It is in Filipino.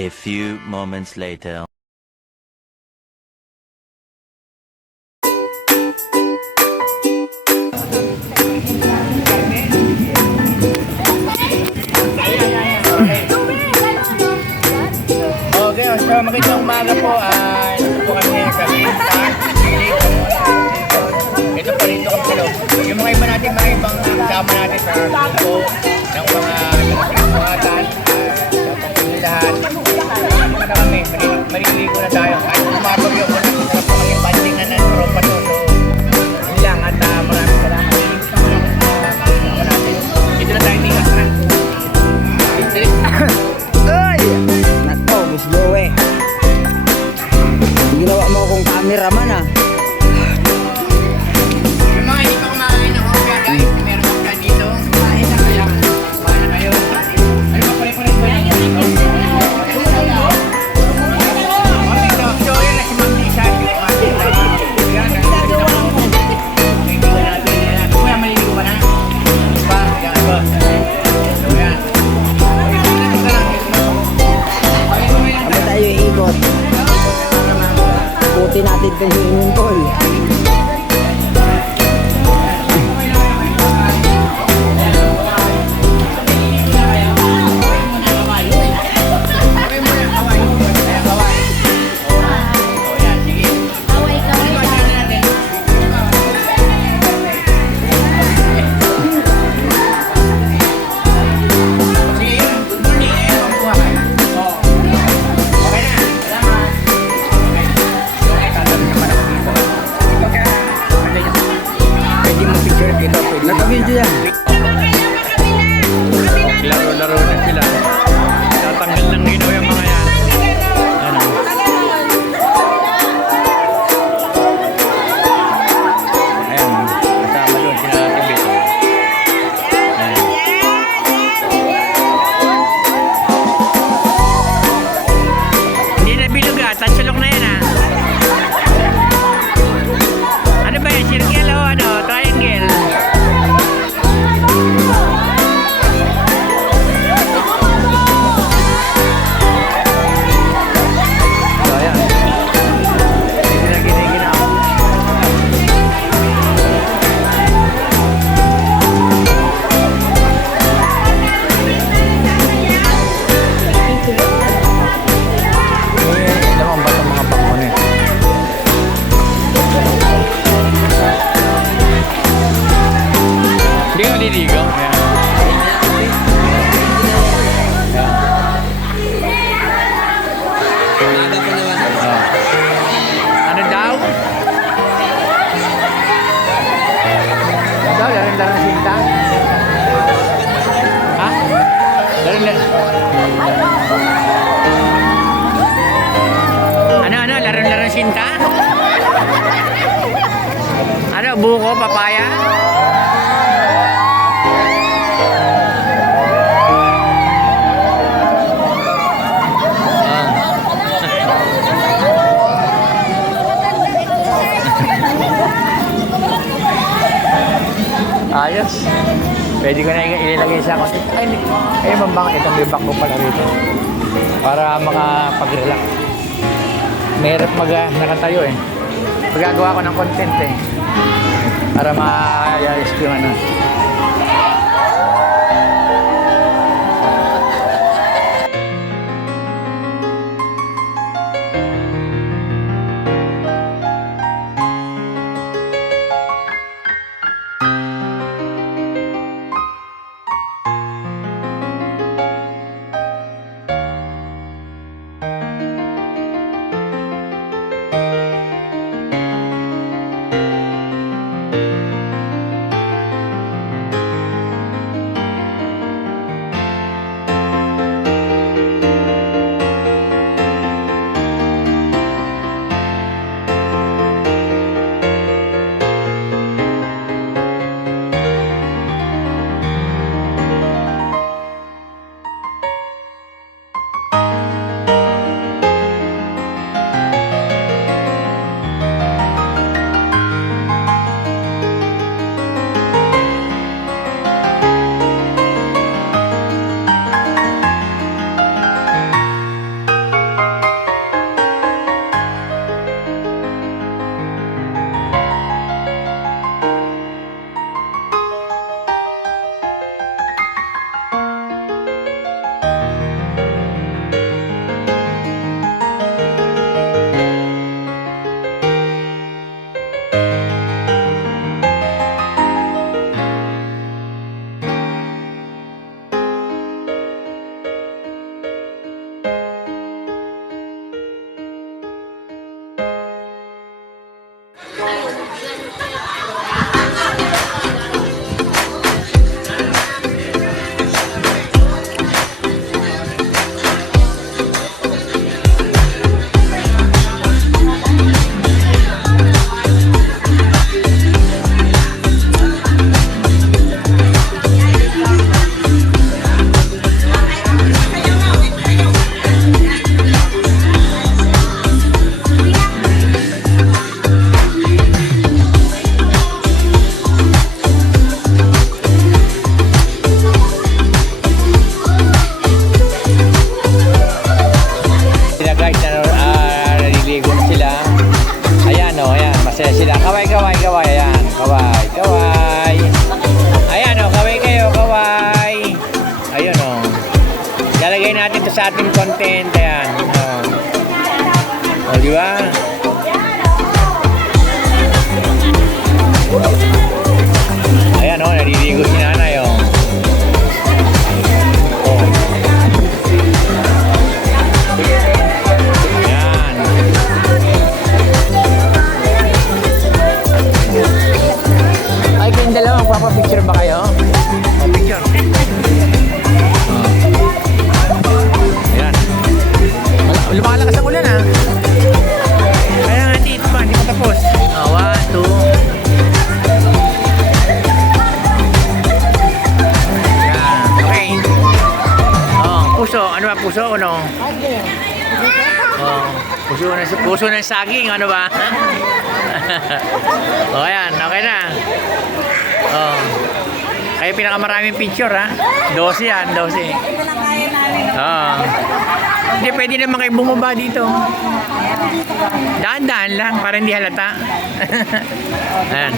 A few moments later. Okay, so magandang umaga po. Ito po kami sa ito po dito kami sa loob. Yung mga iba natin, mga ibang kasama natin sa grupo ng mga pangatan. Lahat. Ano na kami, maliligo na tayo. At umabag yung mga sarap po kami banding na ng tropa to. So, yun lang at maraming salamat. Ito na tayo tingnan na. Ay! Nako, Miss Joey. Ginawa mo akong cameraman ah. Yung mga hindi pa kumakain ng hopya guys, meron hopya dito. Kain na kayo. Kumain na kayo. Ano ba pare-pare ba yun? So yun na si Ma'am Lisa. Yan, kaibigan natin. Kuya, maliligo ka na? Pa, yan ba? So yan. Ano tayo iikot? Puti natin itong swimming pool. Naka-video yan. Laro-laro na sila. Tatanggal ng ginawa yung mga yan. Ano? Ayan, kasama doon sila natin dito. Hindi na bilog ah, tatsulok na yan ah. Ano ba yan? Circle o ano? Triangle? Hindi ka maliligo. Ayan. Ano daw? Ano daw? Laro-laro ng sinta? Ha? Laro-laro? Ano? Laro-laro ng sinta? Ano? Buko? Papaya? Ayos. Pwede ko na ilalagay sa konti. Ay, mambang. Itong bibak ko pala rito. Para mga pag-relax. Mahirap nakatayo eh. Pagagawa ko ng content eh. Para maayos ko yung ano. natin. Ayan. O, di ba? Ayan, oh, naliligo si nanay, oh. Oh. Ayan. Ay, kayong dalawa, magpapapicture ba kayo? Oh, picture. Ayan. Lumalakas ang ulan, ha? Kaya nga, hindi pa tapos. Oh, 1, 2. Ayan, okay. Oh, puso. Ano ba, puso o no? Oh, puso ng saging, ano ba? Oh, ayan, okay na. Oh. Kaya pinakamaraming picture, ha? 12 yan, 12. Oo. Hindi, pwede naman kayo bumaba dito. Daan-daan lang para hindi halata. Ayan.